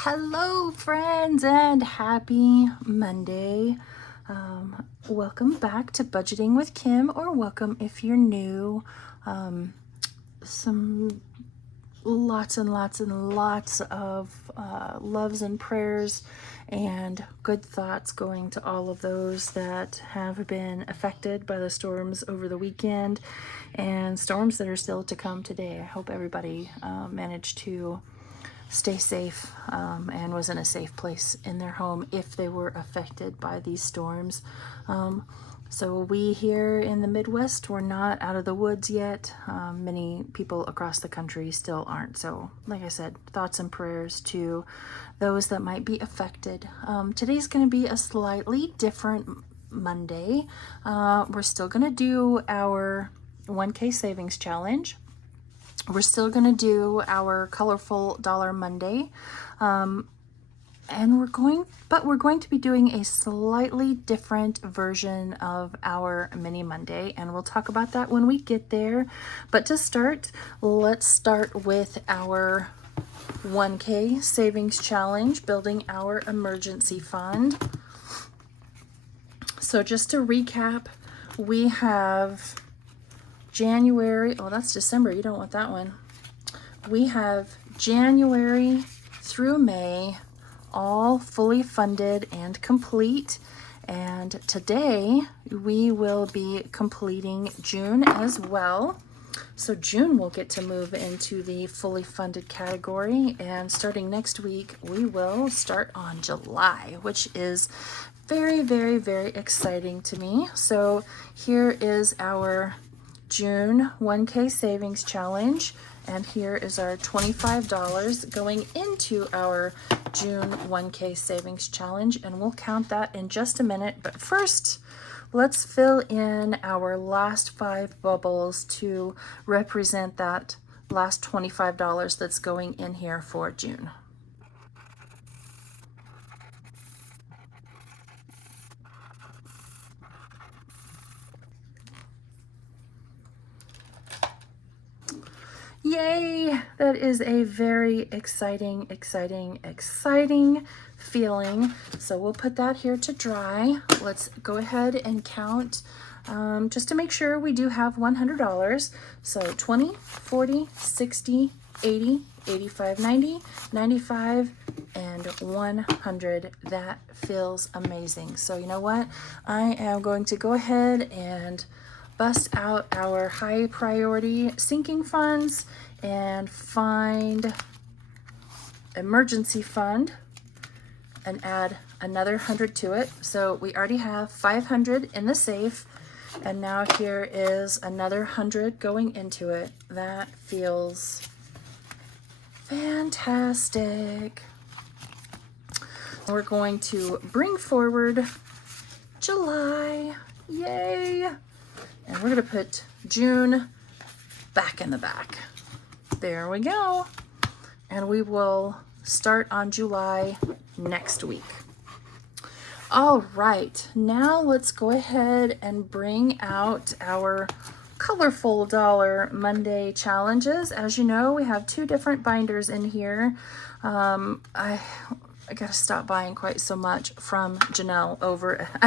Hello, friends, and happy Monday. Welcome back to Budgeting with Kim, or welcome if you're new. Some lots and lots and lots of loves and prayers and good thoughts going to all of those that have been affected by the storms over the weekend and storms that are still to come today. I hope everybody managed to stay safe and was in a safe place in their home if they were affected by these storms. So we here in the Midwest, we're not out of the woods yet. Many people across the country still aren't. So like I said, thoughts and prayers to those that might be affected. Today's going to be a slightly different Monday. We're still going to do our 1K savings challenge. We're still going to do our colorful dollar Monday. And we're going to be doing a slightly different version of our mini Monday, and we'll talk about that when we get there. But to start, let's start with our 1K savings challenge, building our emergency fund. So just to recap, we have January, oh, that's December, you don't want that one. We have January through May, all fully funded and complete. And today we will be completing June as well. So June will get to move into the fully funded category. And starting next week, we will start on July, which is very, very, very exciting to me. So here is our June 1K savings challenge, and here is our $25 going into our June 1K savings challenge, and we'll count that in just a minute. But first, let's fill in our last 5 bubbles to represent that last $25 that's going in here for June. Yay! That is a very exciting feeling. So we'll put that here to dry. Let's go ahead and count just to make sure we do have $100. So 20, 40, 60, 80, 85, 90, 95, and 100. That feels amazing. So you know what? I am going to go ahead and bust out our high priority sinking funds and find emergency fund and add another 100 to it. So we already have 500 in the safe, and now here is another 100 going into it. That feels fantastic. We're going to bring forward July. Yay! And we're going to put June back in the back. There we go. And we will start on July next week. All right, now let's go ahead and bring out our colorful dollar Monday challenges. As you know, we have 2 different binders in here. I gotta stop buying quite so much from Jeanette over at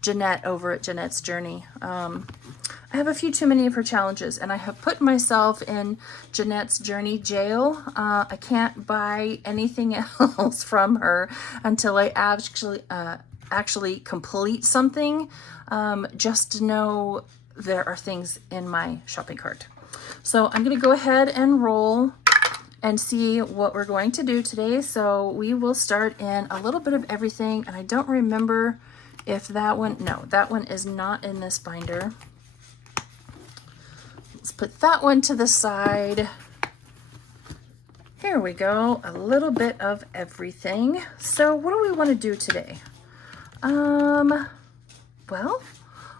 Jeanette's Journey. I have a few too many of her challenges, and I have put myself in Jeanette's Journey jail. I can't buy anything else from her until I actually complete something, just to know there are things in my shopping cart. So I'm gonna go ahead and roll and see what we're going to do today. So we will start in a little bit of everything, and I don't remember if that one is not in this binder. Let's put that one to the side. Here we go, a little bit of everything. So what do we want to do today? Well,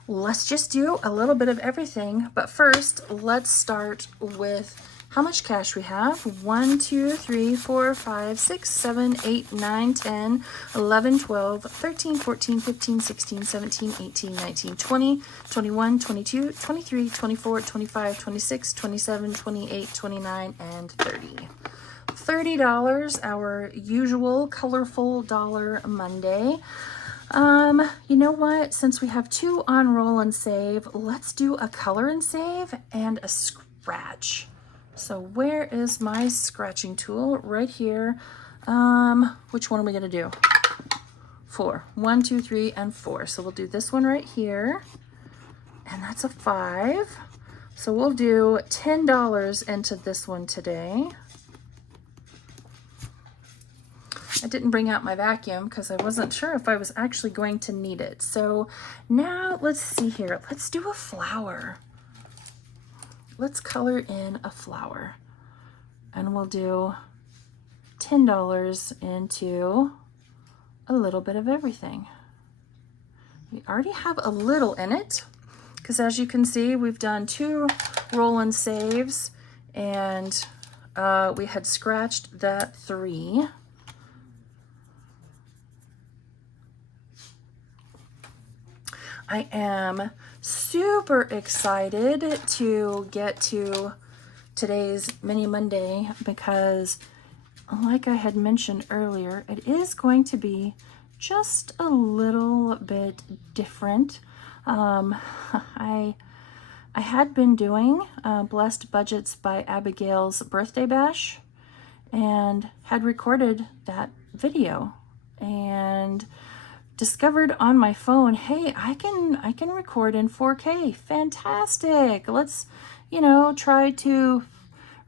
let's just do a little bit of everything, but first let's start with how much cash we have. 1, 2, 3, 4, 5, 6, 7, 8, 9, 10, 11, 12, 13, 14, 15, 16, 17, 18, 19, 20, 21, 22, 23, 24, 25, 26, 27, 28, 29, and 30. $30, our usual colorful dollar Monday. You know what? Since we have 2 on roll and save, let's do a color and save and a scratch. So where is my scratching tool? Right here. Which one are we going to do? 4. 1, 2, 3, and 4. So we'll do this one right here. And that's a 5. So we'll do $10 into this one today. I didn't bring out my vacuum because I wasn't sure if I was actually going to need it. So now let's see here. Let's do a flower. Let's color in a flower. And we'll do $10 into a little bit of everything. We already have a little in it because as you can see, we've done 2 roll and saves and we had scratched that 3. I am super excited to get to today's Mini Monday because, like I had mentioned earlier, it is going to be just a little bit different. I had been doing Blessed Budgets by Abigail's birthday bash and had recorded that video and discovered on my phone, hey, I can record in 4K. Fantastic. Let's, try to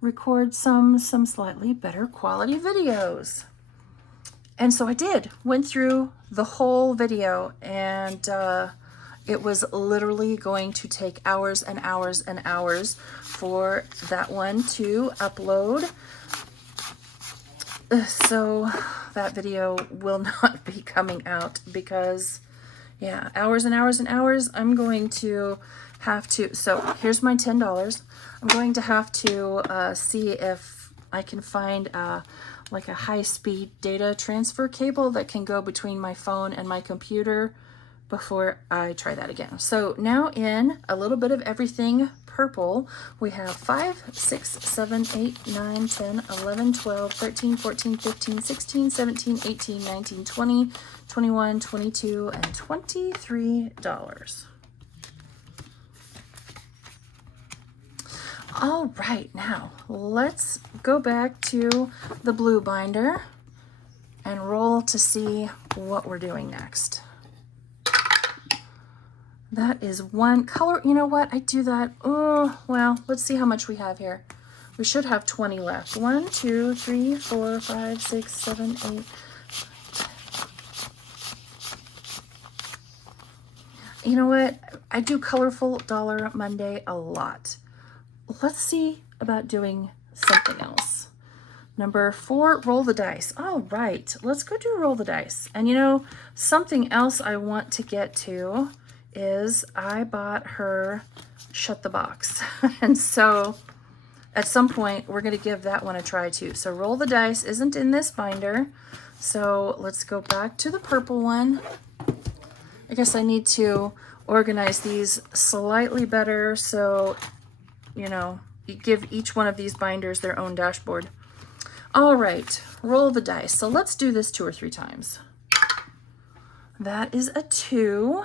record some slightly better quality videos. And so I did. Went through the whole video and it was literally going to take hours and hours and hours for that one to upload. So that video will not be coming out because, yeah, hours and hours and hours. I'm going to have to, so here's my $10. I'm going to have to see if I can find like a high-speed data transfer cable that can go between my phone and my computer before I try that again. So now in a little bit of everything purple, we have 5, 6, 7, 8, 9, 10, 11, 12, 13, 14, 15, 16, 17, 18, 19, 20, 21, 22, and $23. All right, now let's go back to the blue binder and roll to see what we're doing next. That is one color. You know what? I do that. Oh, well, let's see how much we have here. We should have 20 left. 1, 2, 3, 4, 5, 6, 7, 8. You know what? I do Colorful Dollar Monday a lot. Let's see about doing something else. Number 4, roll the dice. All right, let's go do roll the dice. And something else I want to get to is I bought her Shut the Box. And so at some point, we're going to give that one a try too. So roll the dice isn't in this binder. So let's go back to the purple one. I guess I need to organize these slightly better so, you give each one of these binders their own dashboard. All right, roll the dice. So let's do this 2 or 3 times. That is a 2.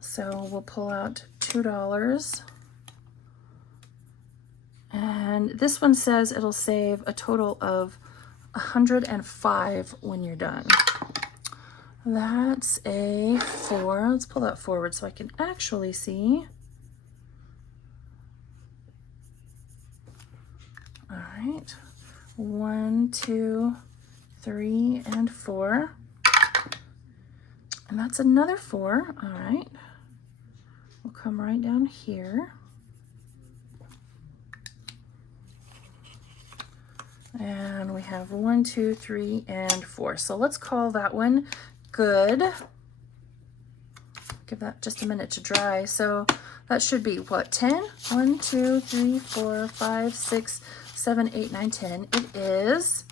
So we'll pull out $2. And this one says it'll save a total of 105 when you're done. That's a 4. Let's pull that forward so I can actually see. All right, 1, 2, 3, and 4. And that's another 4. All right. We'll come right down here. And we have 1, 2, 3, and 4. So let's call that one good. Give that just a minute to dry. So that should be what, 10? 1, 2, 3, 4, 5, 6, 7, 8, 9, 10. It is.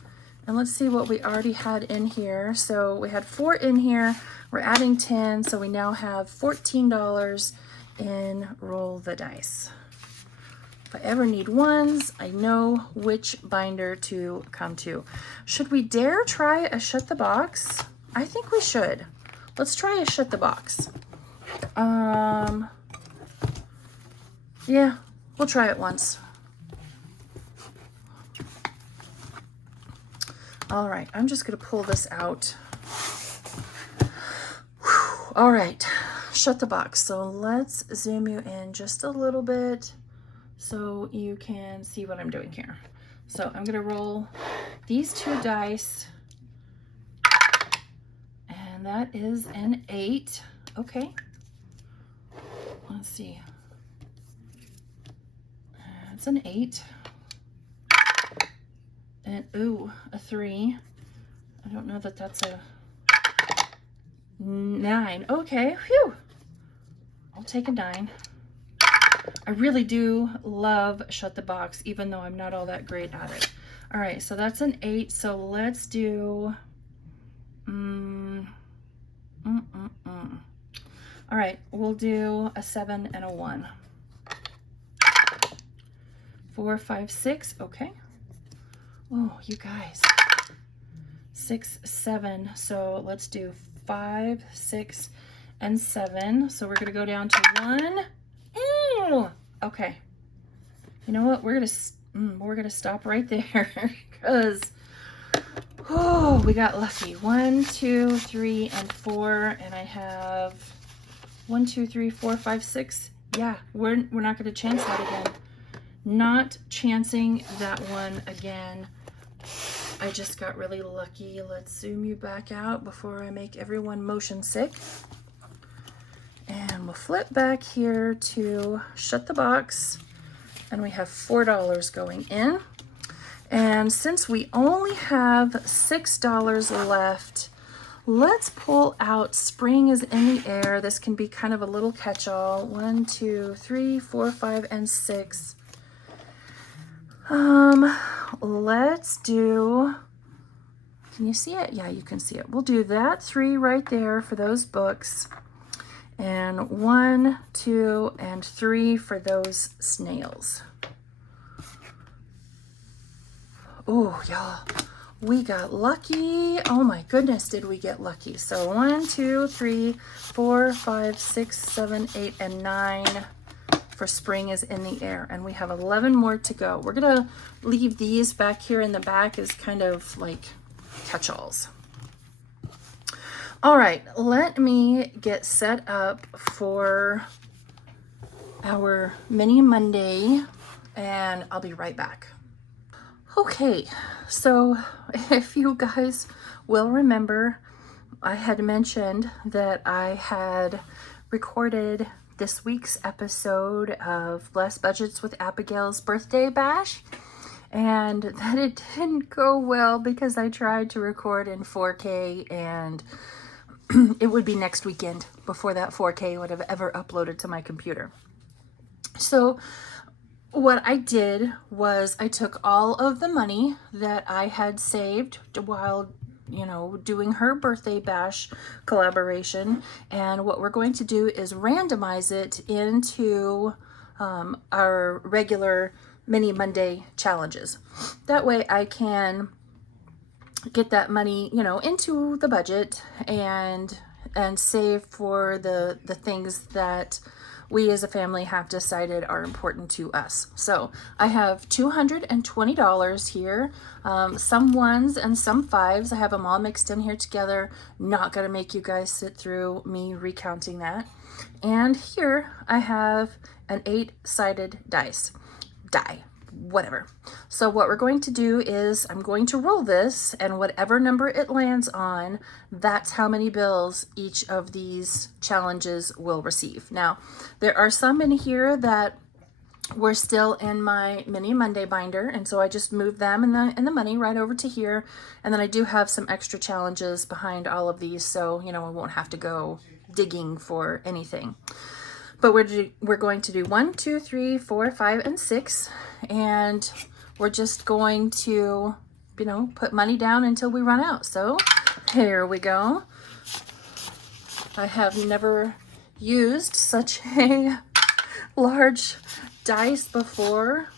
And let's see what we already had in here. So we had 4 in here. We're adding 10. So we now have $14 in roll the dice. If I ever need ones, I know which binder to come to. Should we dare try a shut the box? I think we should. Let's try a shut the box. Yeah, we'll try it once. All right, I'm just gonna pull this out. Whew. All right, shut the box. So let's zoom you in just a little bit so you can see what I'm doing here. So I'm gonna roll these 2 dice, and that is an 8. Okay, let's see. It's an 8. And ooh, a 3. I don't know that that's a 9. Okay, phew. I'll take a 9. I really do love shut the box, even though I'm not all that great at it. All right, so that's an 8. So let's do, all right, we'll do a 7 and a 1. 4, 5, 6. Okay. Oh, you guys. 6, 7. So let's do 5, 6, and 7. So we're gonna go down to 1. Ew. Okay. You know what? We're gonna stop right there because oh, we got lucky. 1, 2, 3, and 4, and I have 1, 2, 3, 4, 5, 6. Yeah, we're not gonna chance that again. Not chancing that one again. I just got really lucky. Let's zoom you back out before I make everyone motion sick. And we'll flip back here to shut the box. And we have $4 going in. And since we only have $6 left, let's pull out Spring is in the Air. This can be kind of a little catch-all. 1, 2, 3, 4, 5, and 6. Let's do, can you see it? Yeah, you can see it. We'll do that 3 right there for those books. And 1, 2, and 3 for those snails. Oh, y'all, we got lucky. Oh my goodness, did we get lucky. So 1, 2, 3, 4, 5, 6, 7, 8, and 9 for Spring is in the Air. And we have 11 more to go. We're gonna leave these back here in the back as kind of like catch-alls. All right, let me get set up for our mini Monday and I'll be right back. Okay, so if you guys will remember, I had mentioned that I had recorded this week's episode of Blessed Budgets with Abigail's birthday bash, and that it didn't go well because I tried to record in 4K and it would be next weekend before that 4K would have ever uploaded to my computer. So what I did was I took all of the money that I had saved while, you know, doing her birthday bash collaboration, and what we're going to do is randomize it into our regular mini Monday challenges. That way I can get that money, you know, into the budget and save for the things that we as a family have decided are important to us. So I have $220 here, some 1s and some 5s. I have them all mixed in here together. Not gonna make you guys sit through me recounting that. And here I have an 8-sided die, whatever. So what we're going to do is I'm going to roll this, and whatever number it lands on, that's how many bills each of these challenges will receive. Now, there are some in here that were still in my mini Monday binder, and so I just moved them and the money right over to here. And then I do have some extra challenges behind all of these, so you know I won't have to go digging for anything. But we're going to do 1, 2, 3, 4, 5, and 6, and we're just going to, you know, put money down until we run out. So here we go. I have never used such a large dice before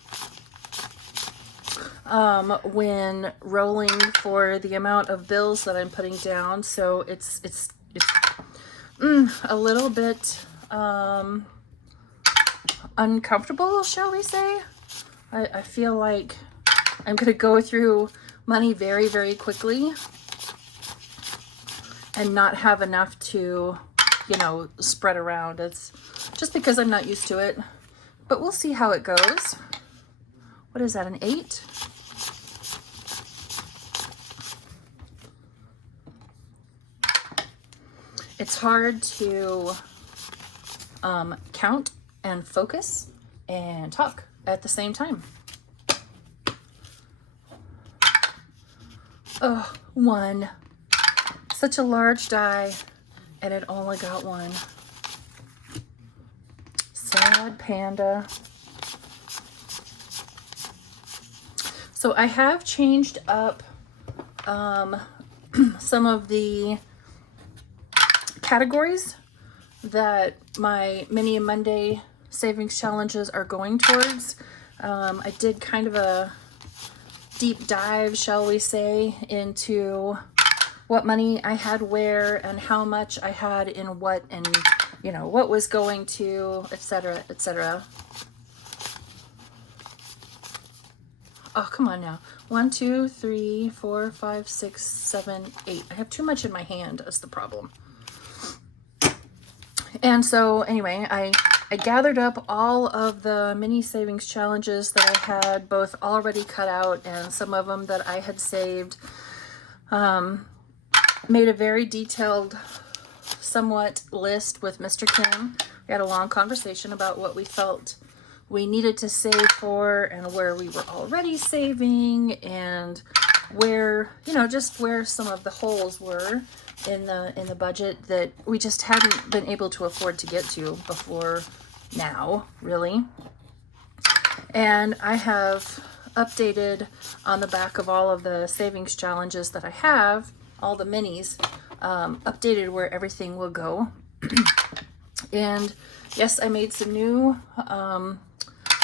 when rolling for the amount of bills that I'm putting down, so it's a little bit uncomfortable, shall we say. I feel like I'm going to go through money very, very quickly and not have enough to, you know, spread around. It's just because I'm not used to it, but we'll see how it goes. What is that, an 8? It's hard to count and focus and talk at the same time. Oh, 1. Such a large die, and it only got 1. Sad panda. So I have changed up some of the categories that my Mini Monday savings challenges are going towards. I did kind of a deep dive, shall we say, into what money I had where and how much I had in what, and you know, what was going to, etc., etc. Oh, come on now. 1, 2, 3, 4, 5, 6, 7, 8. I have too much in my hand is the problem. And so anyway, I gathered up all of the mini savings challenges that I had both already cut out and some of them that I had saved. Made a very detailed, somewhat list with Mr. Kim. We had a long conversation about what we felt we needed to save for and where we were already saving and where, you know, just where some of the holes were in the budget that we just hadn't been able to afford to get to before now, really. And I have updated on the back of all of the savings challenges that I have, all the minis, updated where everything will go. And yes, I made some new, well,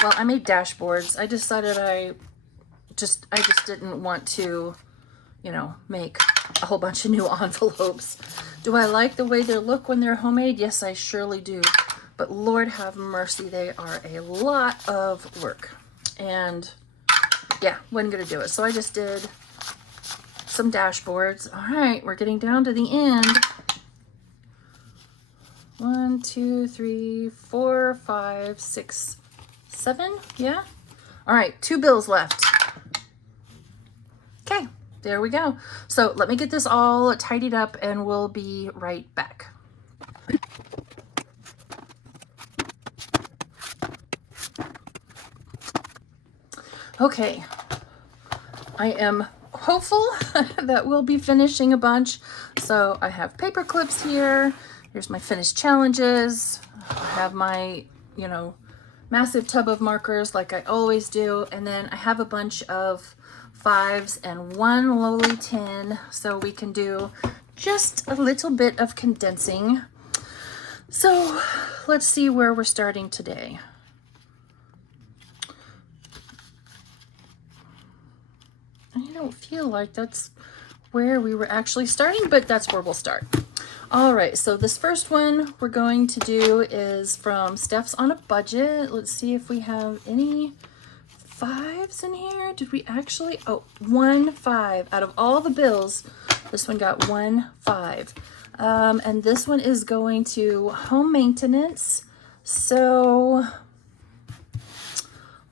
I made dashboards. I decided I just didn't want to, you know, make a whole bunch of new envelopes. Do I like the way they look when they're homemade? Yes, I surely do. But Lord have mercy, they are a lot of work. And yeah, wasn't gonna do it. So I just did some dashboards. All right, we're getting down to the end. 1, 2, 3, 4, 5, 6, 7. Yeah. All right, 2 bills left. Okay, there we go. So let me get this all tidied up and we'll be right back. Okay, I am hopeful that we'll be finishing a bunch. So I have paper clips here. Here's my finished challenges. I have my, you know, massive tub of markers like I always do. And then I have a bunch of 5s and 1 lowly 10. So we can do just a little bit of condensing. So let's see where we're starting today. I don't feel like that's where we were actually starting, but that's where we'll start. All right, so this first one we're going to do is from Steph's on a Budget. Let's see if we have any 5s in here. Did we actually? Oh, 1 5. Out of all the bills, this one got 1 5. And this one is going to home maintenance. So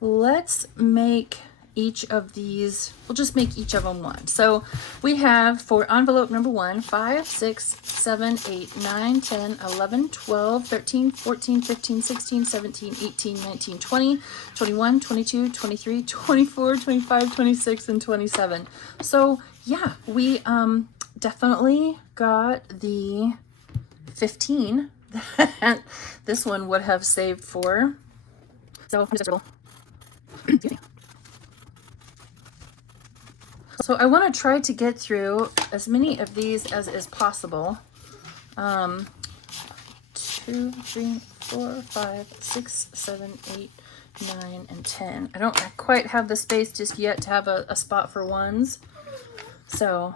let's make each of these, we'll just make each of them 1. So we have for envelope number 1, 5, 6, 7, 8, 9, 10, 11, 12, 13, 14, 15, 16, 17, 18, 19, 20, 21, 22, 23, 24, 25, 26, and 27. So yeah, we definitely got the 15 that this one would have saved for. So I'm just excuse me. So I want to try to get through as many of these as is possible. 2, 3, 4, 5, 6, 7, 8, 9, and 10. I don't quite have the space just yet to have a spot for ones. So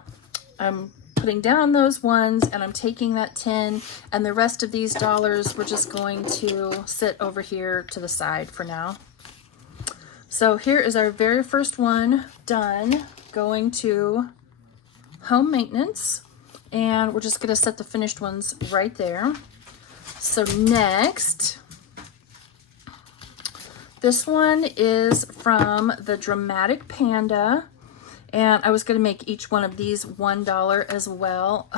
I'm putting down those ones and I'm taking that 10, and the rest of these dollars we're just going to sit over here to the side for now. So here is our very first one done, going to home maintenance, and we're just going to set the finished ones right there. So next, this one is from the Dramatic Panda, and I was going to make each one of these $1 as well.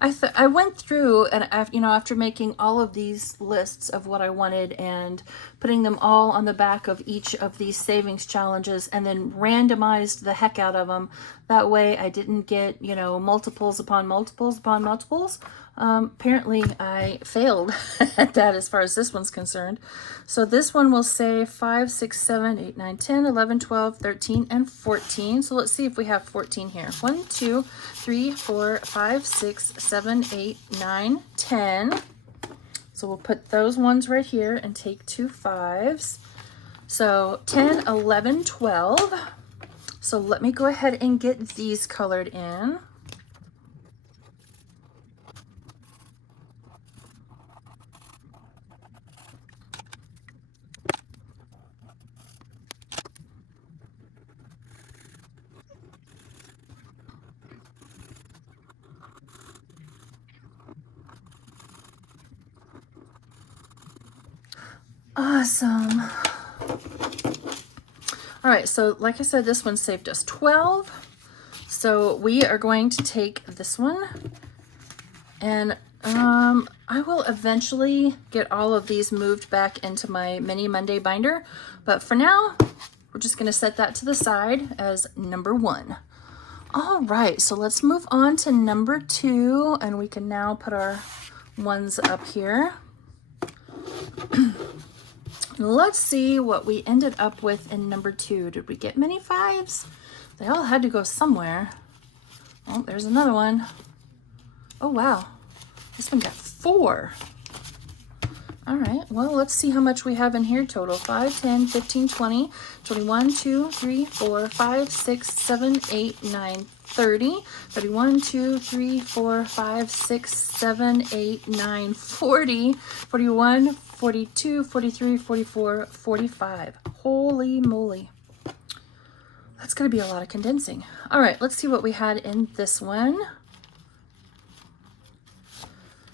I went through and after making all of these lists of what I wanted and putting them all on the back of each of these savings challenges, and then randomized the heck out of them. That way I didn't get, multiples upon multiples upon multiples. Apparently I failed at that as far as this one's concerned. So this one will say 5, 6, 7, 8, 9, 10, 11, 12, 13, and 14. So let's see if we have 14 here. 1, 2, 3, 4, 5, 6, 7, 8, 9, 10. So we'll put those ones right here and take 2 5s. So 10, 11, 12. So let me go ahead and get these colored in. Awesome. All right, so like I said, this one saved us 12. So we are going to take this one, and I will eventually get all of these moved back into my Mini Monday binder, but for now, we're just going to set that to the side as number 1. All right, so let's move on to number 2, and we can now put our ones up here. Let's see what we ended up with in number 2. Did we get many 5s? They all had to go somewhere. Oh, there's another one. Oh, wow. This one got 4. All right, well, let's see how much we have in here total. 5, 10, 15, 20, 21, 2, 3, 4, 5, 6, 7, 8, 9, 30, 31, 2, 3, 4, 5, 6, 7, 8, 9, 40, 41, 42, 43, 44, 45. Holy moly. That's going to be a lot of condensing. All right, let's see what we had in this one.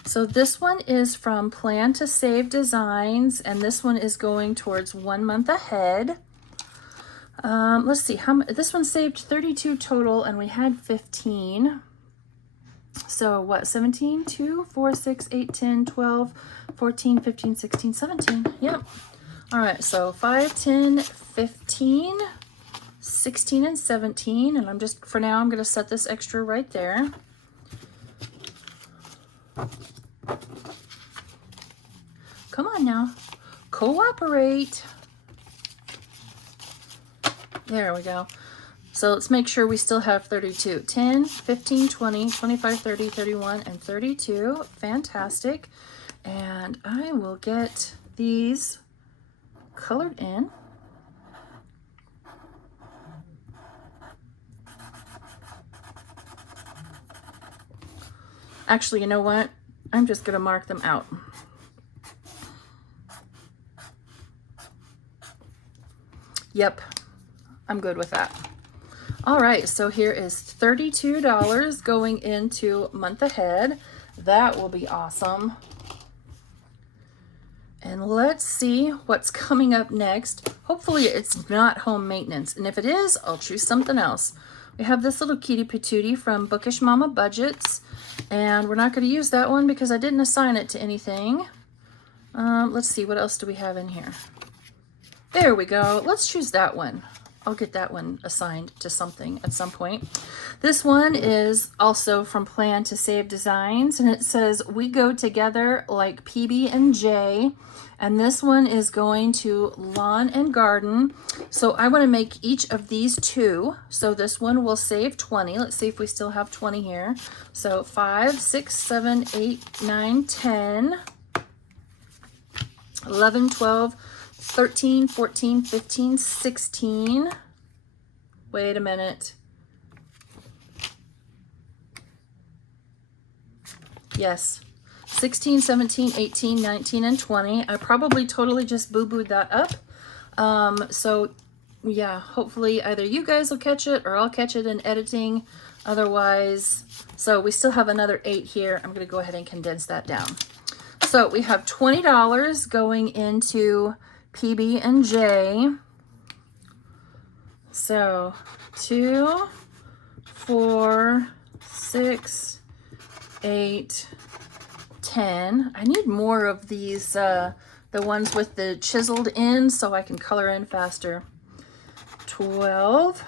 So this one is from Plan to Save Designs, and this one is going towards 1 month ahead. Let's see, this one saved 32 total, and we had 15. So what, 17, 2, 4, 6, 8, 10, 12, 14, 15, 16, 17. Yep. All right, so 5, 10, 15, 16, and 17. And for now, I'm going to set this extra right there. Come on now, cooperate. There we go. So let's make sure we still have 32. 10, 15, 20, 25, 30, 31, and 32. Fantastic. And I will get these colored in. Actually, you know what? I'm just going to mark them out. Yep, I'm good with that. All right, so here is $32 going into month ahead. That will be awesome. And let's see what's coming up next. Hopefully it's not home maintenance. And if it is, I'll choose something else. We have this little kitty patootie from Bookish Mama Budgets. And we're not going to use that one because I didn't assign it to anything. Let's see, what else do we have in here? There we go. Let's choose that one. I'll get that one assigned to something at some point. This one is also from Plan to Save Designs, and it says, "We go together like PB&J." And this one is going to Lawn and Garden. So I want to make each of these 2. So this one will save 20. Let's see if we still have 20 here. So 5, 6, 7, 8, 9, 10, 11, 12, 13, 14, 15, 16. Wait a minute. Yes. 16, 17, 18, 19, and 20. I probably totally just boo-booed that up. So yeah, hopefully either you guys will catch it or I'll catch it in editing. Otherwise, so we still have another 8 here. I'm going to go ahead and condense that down. So we have $20 going into PB&J. So 2, 4, 6, 8, 10. I need more of these, the ones with the chiseled ends so I can color in faster. 12,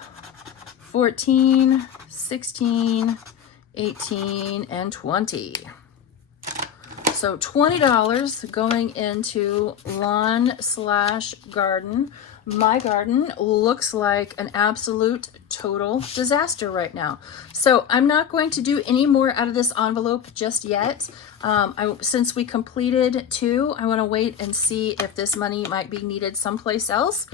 14, 16, 18, and 20. So $20 going into lawn/garden. My garden looks like an absolute total disaster right now. So I'm not going to do any more out of this envelope just yet. Since we completed 2, I want to wait and see if this money might be needed someplace else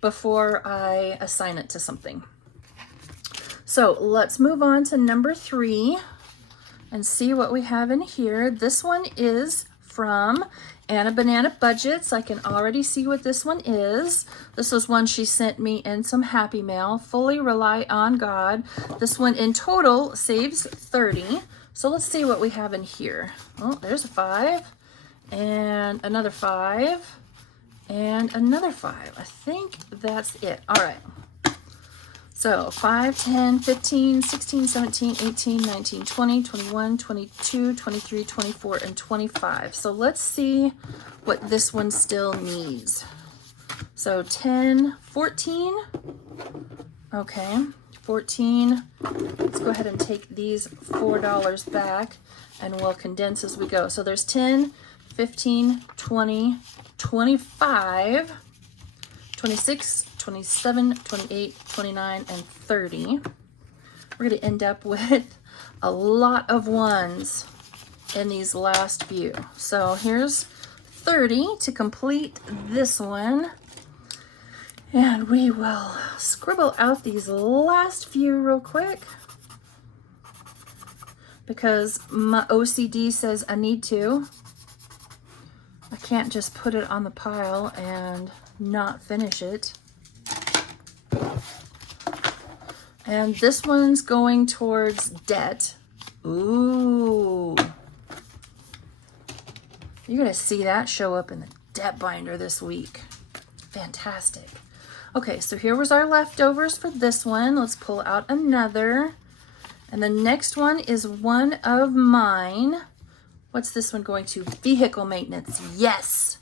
before I assign it to something. So let's move on to number 3 and see what we have in here. This one is from Anna Banana Budgets. I can already see what this one is. This was one she sent me in some happy mail. Fully Rely on God. This one in total saves 30. So let's see what we have in here. Oh, there's a 5 and another 5 and another 5. I think that's it. All right. So 5, 10, 15, 16, 17, 18, 19, 20, 21, 22, 23, 24, and 25. So let's see what this one still needs. So 10, 14. Okay, 14. Let's go ahead and take these $4 back and we'll condense as we go. So there's 10, 15, 20, 25, 26, 27, 28, 29, and 30. We're going to end up with a lot of 1s in these last few. So here's 30 to complete this one. And we will scribble out these last few real quick because my OCD says I need to. I can't just put it on the pile and not finish it. And this one's going towards debt. Ooh. You're going to see that show up in the debt binder this week. Fantastic. Okay, so here was our leftovers for this one. Let's pull out another. And the next one is one of mine. What's this one going to? Vehicle maintenance. Yes.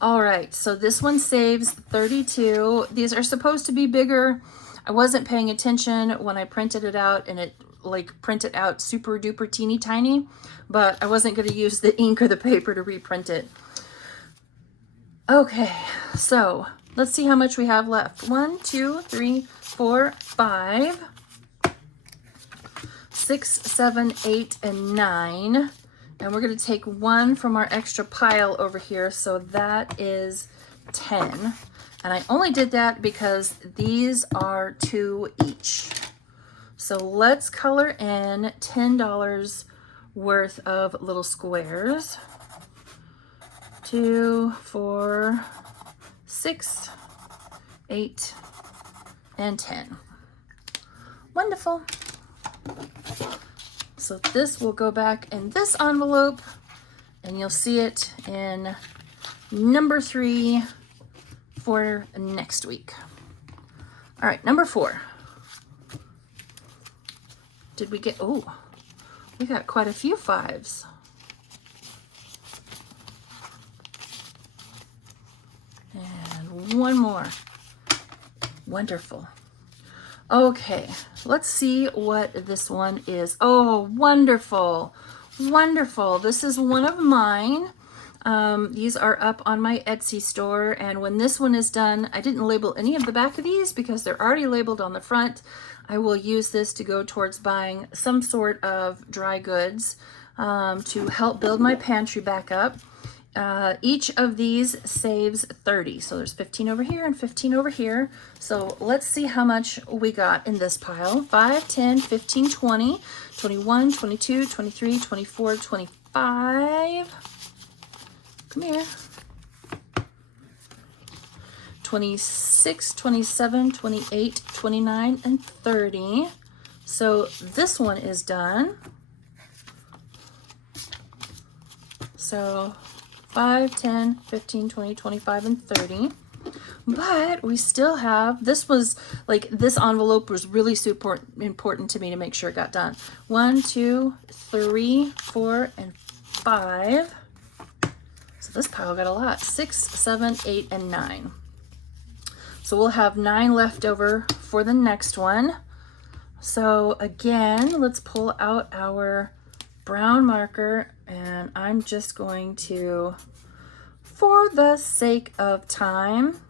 All right, so this one saves 32. These are supposed to be bigger. I wasn't paying attention when I printed it out and it like printed out super duper teeny tiny, but I wasn't going to use the ink or the paper to reprint it. Okay, so let's see how much we have left. 1, 2, 3, 4, 5, 6, 7, 8, and 9. And we're going to take 1 from our extra pile over here. So that is 10. And I only did that because these are 2 each. So let's color in $10 worth of little squares. 2, 4, 6, 8, and 10. Wonderful. So this will go back in this envelope and you'll see it in number 3 for next week. All right, number 4. Did we get, oh, we got quite a few 5s. And one more. Wonderful. Okay, let's see what this one is. Oh, wonderful. Wonderful. This is one of mine. These are up on my Etsy store, and when this one is done, I didn't label any of the back of these because they're already labeled on the front. I will use this to go towards buying some sort of dry goods to help build my pantry back up. Each of these saves 30. So there's 15 over here and 15 over here. So let's see how much we got in this pile. 5, 10, 15, 20, 21, 22, 23, 24, 25. Come here. 26, 27, 28, 29, and 30. So this one is done. So 5, 10, 15, 20, 25, and 30. But we still have, this was like, this envelope was really super important to me to make sure it got done. 1, 2, 3, 4, and 5. So this pile got a lot. 6, 7, 8, and 9. So we'll have 9 left over for the next one. So again, let's pull out our brown marker, and I'm just going to, for the sake of time,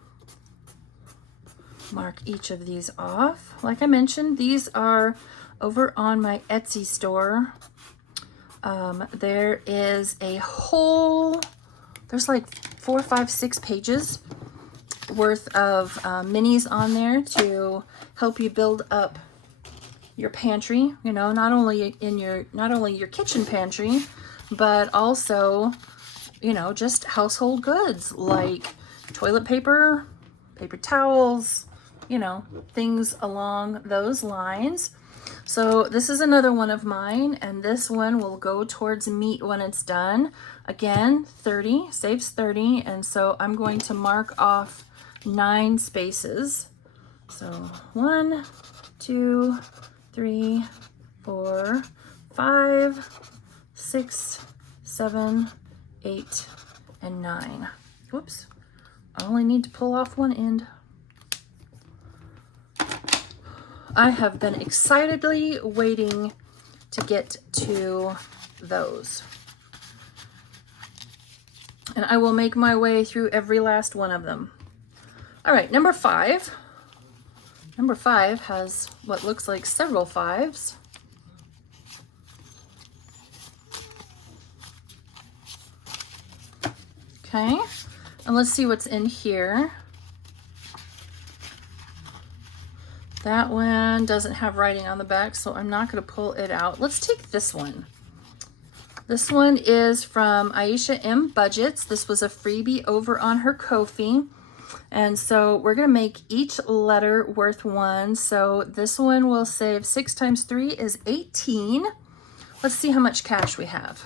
mark each of these off. Like I mentioned, these are over on my Etsy store. There is a whole, there's like 4, 5, 6 pages worth of minis on there to help you build up your pantry, you know, not only your kitchen pantry, but also, you know, just household goods like toilet paper, paper towels, you know, things along those lines. So this is another one of mine, and this one will go towards meat when it's done. Again, 30 saves 30, and so I'm going to mark off 9 spaces. So 1, 2, 3, 4, 5, 6, 7, 8, and 9. Whoops. I only need to pull off one end. I have been excitedly waiting to get to those. And I will make my way through every last one of them. All right, number 5. Number 5 has what looks like several 5s. Okay, and let's see what's in here. That one doesn't have writing on the back, so I'm not going to pull it out. Let's take this one. This one is from Aisha M. Budgets. This was a freebie over on her Ko-fi. And so we're going to make each letter worth 1. So this one will save 6 times 3 is 18. Let's see how much cash we have.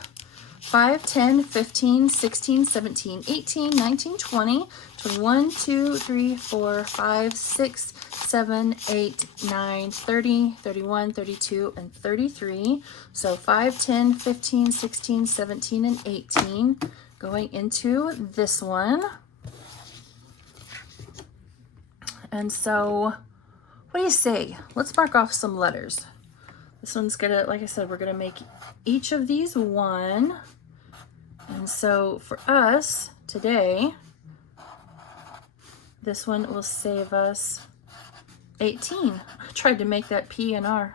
5, 10, 15, 16, 17, 18, 19, 20, 21, 2, 3, 4, 5, 6, 7, 8, 9, 30, 31, 32, and 33. So 5, 10, 15, 16, 17, and 18 going into this one. And so, what do you say? Let's mark off some letters. This one's gonna, like I said, we're gonna make each of these 1. And so for us today, this one will save us 18. I tried to make that P and R.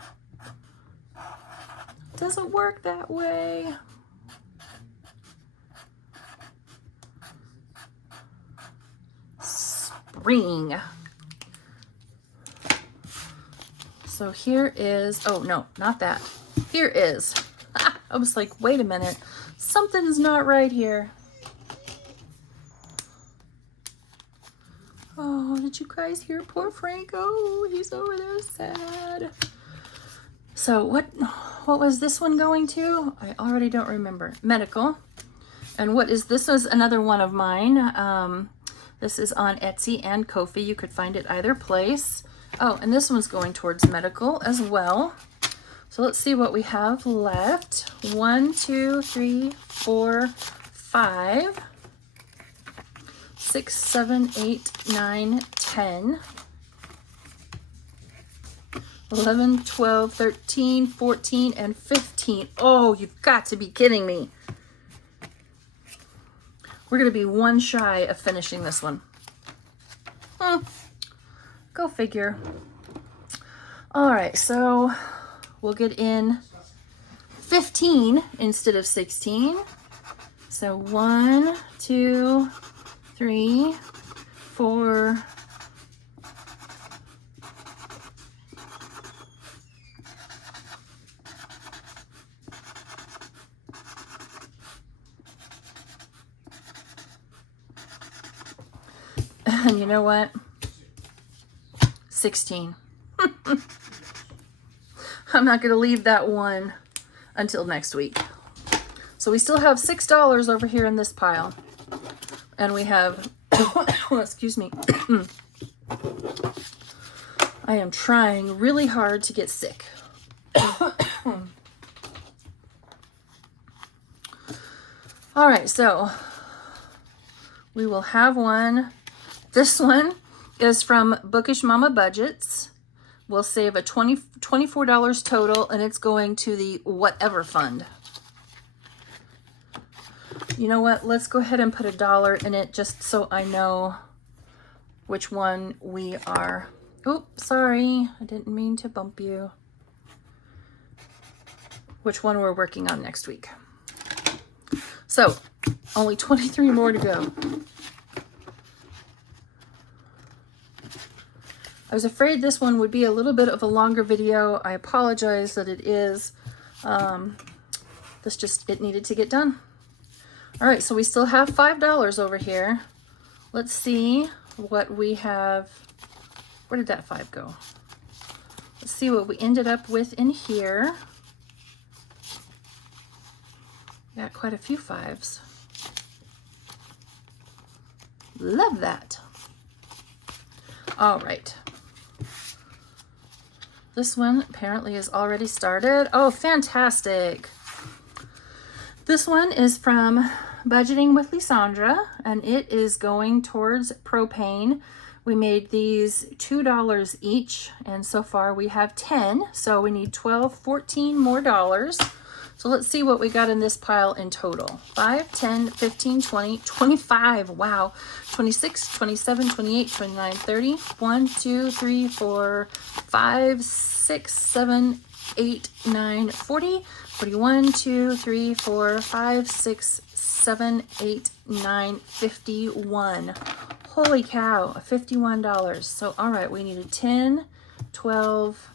It doesn't work that way. Spring. So here is, oh no, not that. Here is. I was like, wait a minute. Something's not right here. Oh, did you guys hear poor Frank? Oh, he's over there sad. So what was this one going to? I already don't remember. Medical. And what is this? Was another one of mine. This is on Etsy and Ko-fi. You could find it either place. Oh, and this one's going towards medical as well. So let's see what we have left. 1, 2, 3, 4, 5, 6, 7, 8, 9, 10, 11, 12, 13, 14, and 15. Oh, you've got to be kidding me. We're going to be 1 shy of finishing this one. Go figure. All right, so we'll get in 15 instead of 16. So 1, 2, 3, 4, and you know what? 16. I'm not going to leave that one until next week. So we still have $6 over here in this pile. And we have, excuse me, I am trying really hard to get sick. All right, so we will have one. This one is from Bookish Mama Budgets. We'll save a $24 total, and it's going to the whatever fund. You know what? Let's go ahead and put $1 in it just so I know which one we are. Oops, sorry. I didn't mean to bump you. Which one we're working on next week. So, only 23 more to go. I was afraid this one would be a little bit of a longer video. I apologize that it is. It needed to get done. All right, so we still have $5 over here. Let's see what we have. Where did that 5 go? Let's see what we ended up with in here. Got quite a few 5s. Love that. All right. This one apparently is already started. Oh, fantastic. This one is from Budgeting with Lisandra, and it is going towards propane. We made these $2 each, and so far we have 10, so we need 12, 14 more dollars. So let's see what we got in this pile in total. 5, 10, 15, 20, 25, wow. 26, 27, 28, 29, 30. 1, 2, 3, 4, 5, 6, 7, 8, 9, 40. 41, 2, 3, 4, 5, 6, 7, 8, 9, 51. Holy cow, $51. So, all right, we needed 10, 12,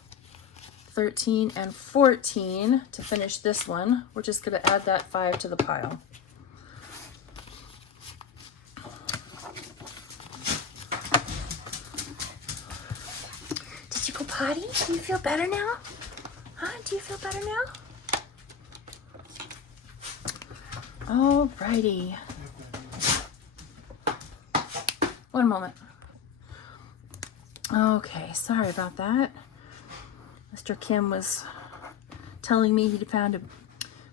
13, and 14 to finish this one. We're just going to add that 5 to the pile. Did you go potty? Do you feel better now? Huh? Do you feel better now? All righty. One moment. Okay, sorry about that. Mr. Kim was telling me he'd found a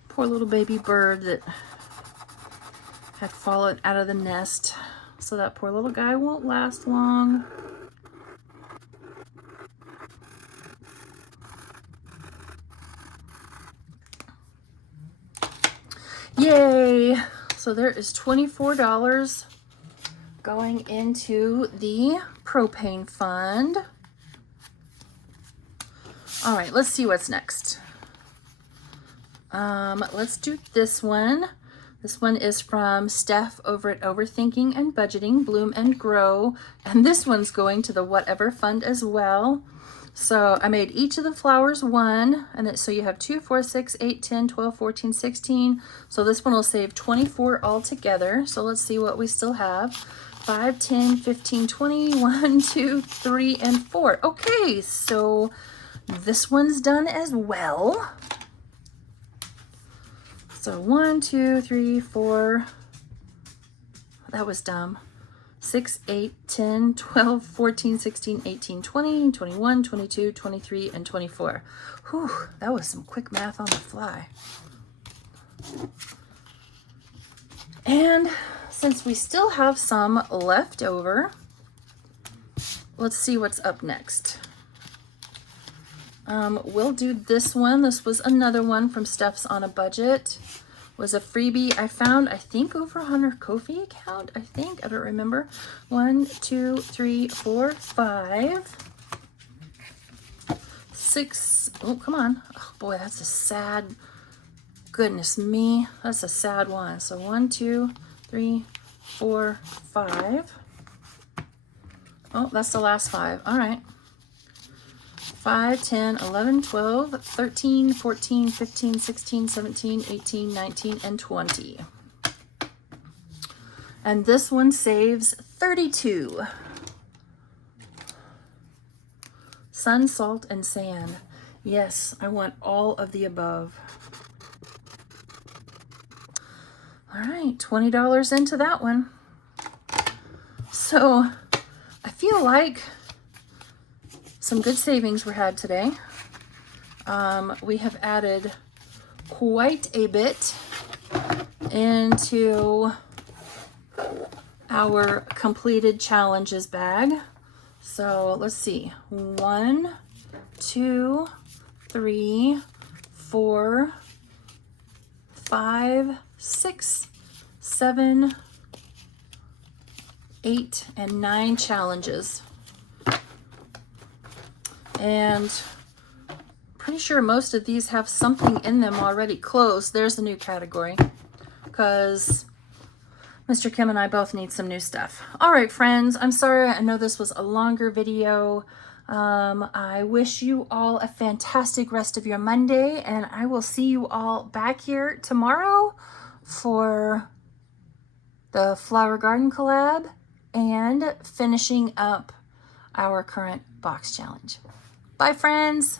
poor little baby bird that had fallen out of the nest. So that poor little guy won't last long. Yay! So there is $24 going into the propane fund. All right, let's see what's next. Let's do this one. This one is from Steph over at Overthinking and Budgeting, Bloom and Grow. And this one's going to the whatever fund as well. So I made each of the flowers 1, and so you have 2, 4, 6, 8, 10, 12, 14, 16. So this one will save 24 altogether. So let's see what we still have. 5, 10, 15, 20, 1, 2, 3, and 4. Okay, so this one's done as well. So 1, 2, 3, 4. That was dumb. 6, 8, 10, 12, 14, 16, 18, 20, 21, 22, 23, and 24. Whew, that was some quick math on the fly. And since we still have some left over, let's see what's up next. We'll do this one. This was another one from Steph's on a Budget. Was a freebie I found, I think, over on her Ko-fi account. I don't remember. 1, 2, 3, 4, 5, 6. Oh, come on. Oh boy, that's a sad goodness me, that's a sad one. So 1, 2, 3, 4, 5. Oh, that's the last 5. All right. 5, 10, 11, 12, 13, 14, 15, 16, 17, 18, 19, and 20. And this one saves 32. Sun, salt, and sand. Yes, I want all of the above. All right, $20 into that one. So I feel like some good savings were had today. We have added quite a bit into our completed challenges bag. So let's see, 1, 2, 3, 4, 5, 6, 7, 8, and 9 challenges. And pretty sure most of these have something in them already closed. There's the new category, because Mr. Kim and I both need some new stuff. All right, friends, I'm sorry. I know this was a longer video. I wish you all a fantastic rest of your Monday, and I will see you all back here tomorrow for the Flower Garden collab and finishing up our current box challenge. Bye, friends.